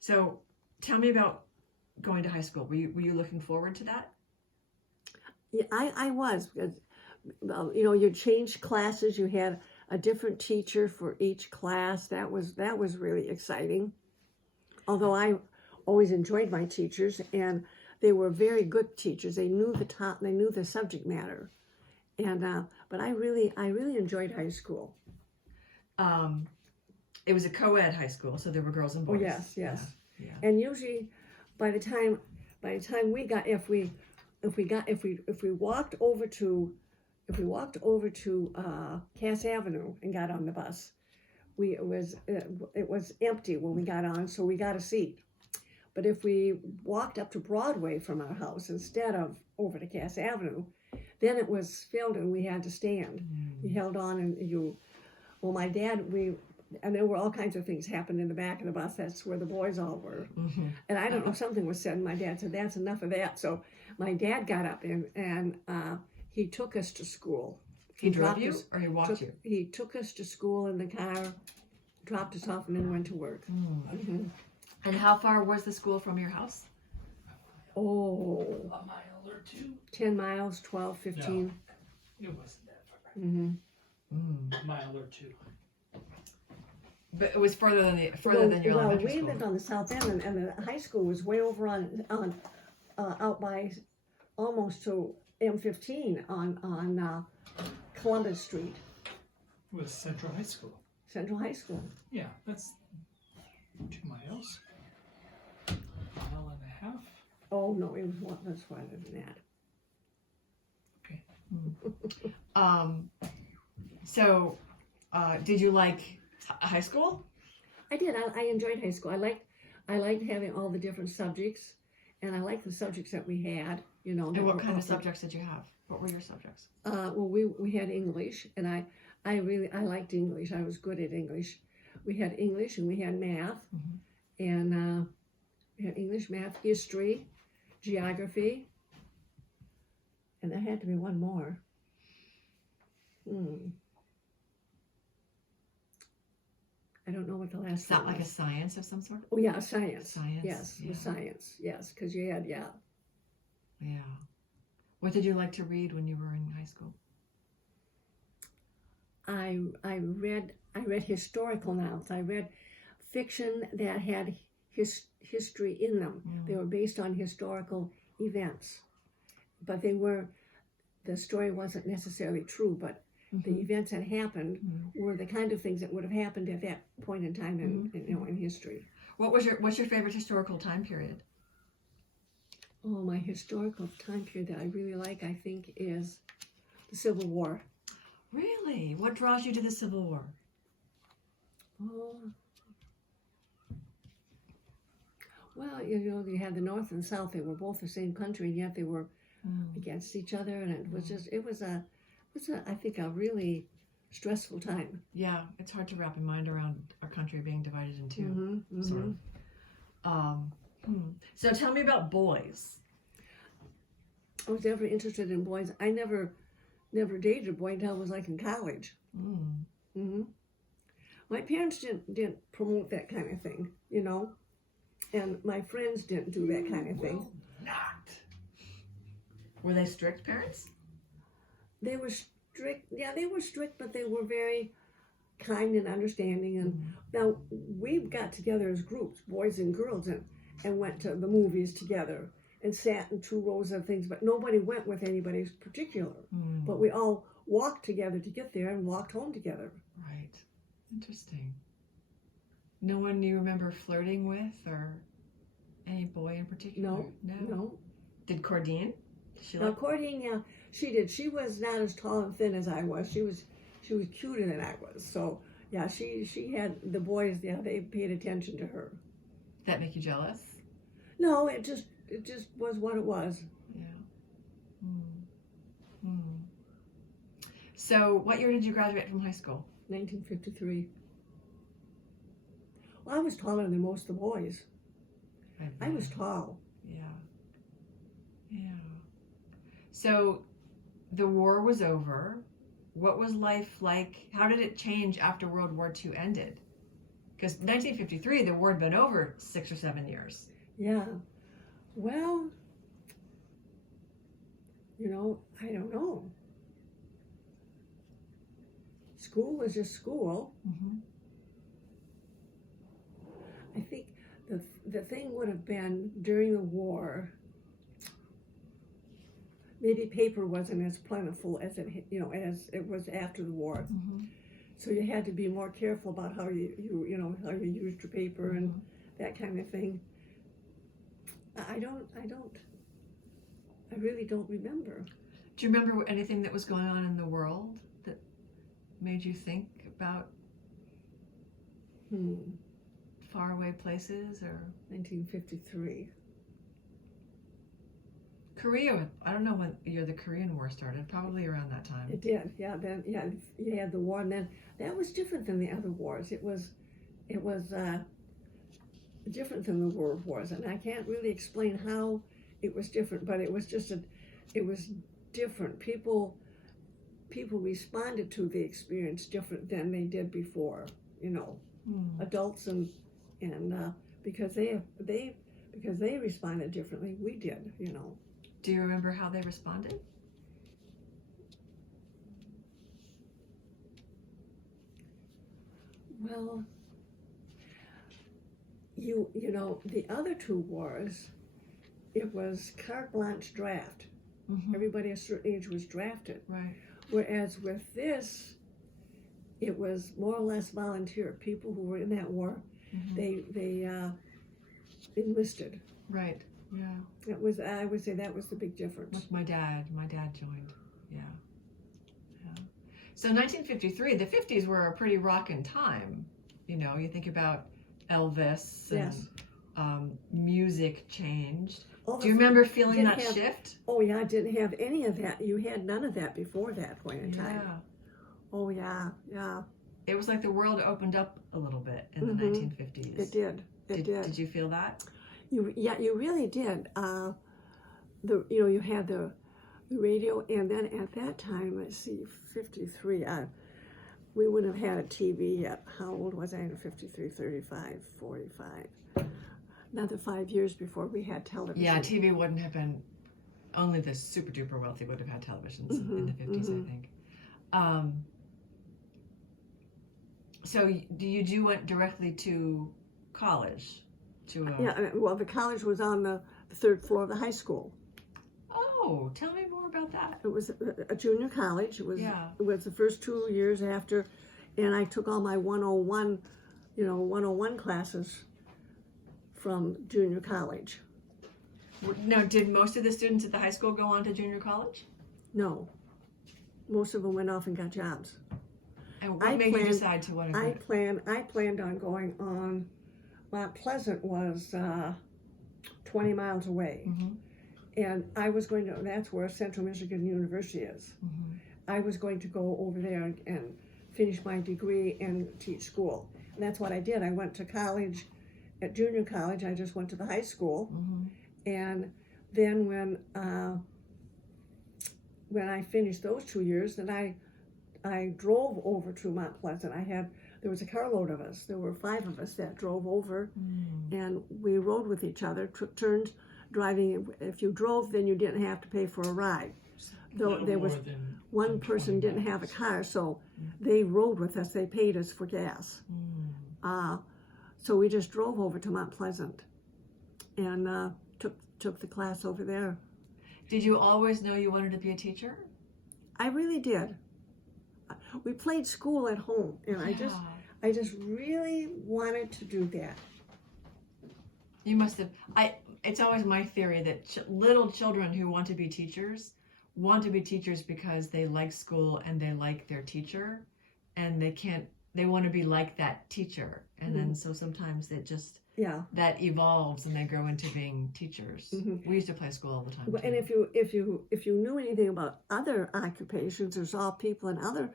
So tell me about going to high school. Were you looking forward to that? Yeah, I was because you changed classes. You had a different teacher for each class. That was really exciting. Although I always enjoyed my teachers, and they were very good teachers. They knew they knew the subject matter, and but I really enjoyed high school. Um, it was a co-ed high school, so there were girls and Oh boys. yes, yes. Yeah. And usually, by the time we got if we walked over to Cass Avenue and got on the bus, it was empty when we got on, so we got a seat. But if we walked up to Broadway from our house instead of over to Cass Avenue, then it was filled and we had to stand. You held on my dad, and there were all kinds of things happened in the back of the bus. That's where the boys all were. Mm-hmm. And I don't know, something was said, and my dad said, that's enough of that. So my dad got up and he took us to school. He drove you or he walked you? He took us to school in the car, dropped us off, and then went to work. Mm-hmm. And how far was the school from your house? Oh, A mile or two? 10 miles, 12, 15. No, it wasn't that far. Mm-hmm. A mile or two. But it was further than your elementary we school. lived on the south end, and the high school was way over on out by almost to M15 on Columbus Street, It was Central High School. Central High School. Yeah, that's 2 miles. Mile and a half. Oh no, it was much farther than that. Okay. So, did you like high school? I did. I enjoyed high school. I liked having all the different subjects, and I liked the subjects that we had. And what kind of subjects did you have? What were your subjects? Well, we had English, and I liked English. I was good at English. We had English and we had math, and we had English, math, history, geography, and there had to be one more. I don't know what the last. Is that one like a was. science of some sort? Oh yeah, science. Science. Yes, Yeah. with science. Yes, because you had Yeah. What did you like to read when you were in high school? I read historical novels. I read fiction that had history in them. They were based on historical events, but the story wasn't necessarily true, but the events that happened were the kind of things that would have happened at that point in time in history. What's your favorite historical time period? Oh, my historical time period that I really like, I think, is the Civil War. Really? What draws you to the Civil War? Oh, well, you had the North and South. They were both the same country, and yet they were against each other, and it was I think a really stressful time. Yeah, it's hard to wrap your mind around our country being divided in two, sort of. So tell me about boys. I was never interested in boys. I never dated a boy until I was like in college. My parents didn't promote that kind of thing, and my friends didn't do that kind of thing. Well, not. Were they strict parents? They were strict. Yeah, they were strict, but they were very kind and understanding. And now we got together as groups, boys and girls, and went to the movies together and sat in 2 rows of things, but nobody went with anybody particular. But we all walked together to get there and walked home together. Right. Interesting. No one you remember flirting with, or any boy in particular? No. Did Cordine? Did she Now, like? Cordine, yeah, she did. She was not as tall and thin as I was. She was cuter than I was. So, yeah, she had the boys, yeah, they paid attention to her. Did that make you jealous? No, it just was what it was. Yeah. So, what year did you graduate from high school? 1953. Well, I was taller than most of the boys. I was tall. Yeah. So, the war was over. What was life like? How did it change after World War II ended? Because 1953, the war had been over 6 or 7 years. Yeah. Well, I don't know. School was just school. Mm-hmm. I think the thing would have been during the war. Maybe paper wasn't as plentiful as it was after the war. Mm-hmm. So you had to be more careful about how you used your paper and that kind of thing. I really don't remember. Do you remember anything that was going on in the world that made you think about faraway places or 1953. Korea? I don't know when year the Korean War started. Probably around that time. It did, yeah. Then, yeah, you had the war, and then that was different than the other wars. It was different than the world wars, and I can't really explain how it was different. But it was it was different. People responded to the experience different than they did before. Adults and because they responded differently. We did, Do you remember how they responded? Well, the other two wars, it was carte blanche draft. Mm-hmm. Everybody a certain age was drafted. Right. Whereas with this, it was more or less volunteer. People who were in that war, they enlisted. Right. Yeah. I would say that was the big difference. Like my dad joined. Yeah. So 1953, the 50s were a pretty rockin' time. You think about Elvis and Yes. Music changed. All Do you the- remember feeling didn't that have- shift? Oh yeah, I didn't have any of that. You had none of that before that point in time. Yeah. Oh yeah, yeah. It was like the world opened up a little bit in the 1950s. It did. It did. Did you feel that? You really did. You had the radio, and then at that time, let's see, 53. We wouldn't have had a TV yet. How old was I in 53? 35, 45. Another 5 years before we had television. Yeah, TV wouldn't have been. Only the super duper wealthy would have had televisions in the 50s, I think. So you went directly to college? Yeah, well, the college was on the third floor of the high school. Oh, tell me more about that. It was a junior college. It was Yeah. It was the first 2 years after, and I took all my 101 classes from junior college. Now, did most of the students at the high school go on to junior college? No, most of them went off and got jobs. And what made you decide to want to I go? planned on going on. Mount Pleasant was 20 miles away, and I was going to. That's where Central Michigan University is. I was going to go over there and finish my degree and teach school. And that's what I did. I went to college. At junior college, I just went to the high school, and then when I finished those 2 years, then I drove over to Mount Pleasant. There was a carload of us. There were 5 of us that drove over, and we rode with each other, took turns driving. If you drove, then you didn't have to pay for a ride. Though there was one person didn't have a car, so they rode with us. They paid us for gas. So we just drove over to Mount Pleasant and took the class over there. Did you always know you wanted to be a teacher? I really did. We played school at home, and I just really wanted to do that. You must have. It's always my theory that little children who want to be teachers because they like school and they like their teacher, and they want to be like that teacher, and then so sometimes that evolves and they grow into being teachers. We used to play school all the time. And if you knew anything about other occupations or saw people in other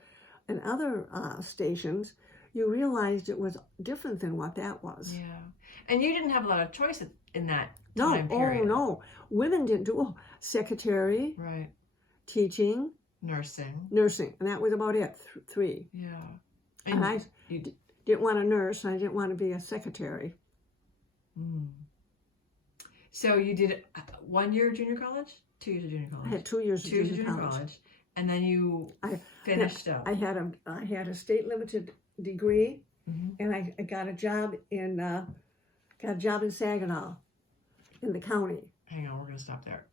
stations, you realized it was different than what that was. Yeah, and you didn't have a lot of choice in that time period. Oh no, women didn't do secretary, right, teaching, nursing, and that was about it. 3. Yeah, And didn't want to nurse, and I didn't want to be a secretary. Mm. So you did 1 year of junior college? 2 years of junior I college? had 2 years of 2 years of junior college. And then you finished up. I had a state limited degree, Mhm. and I got a job in Saginaw, in the county. Hang on, we're going to stop there.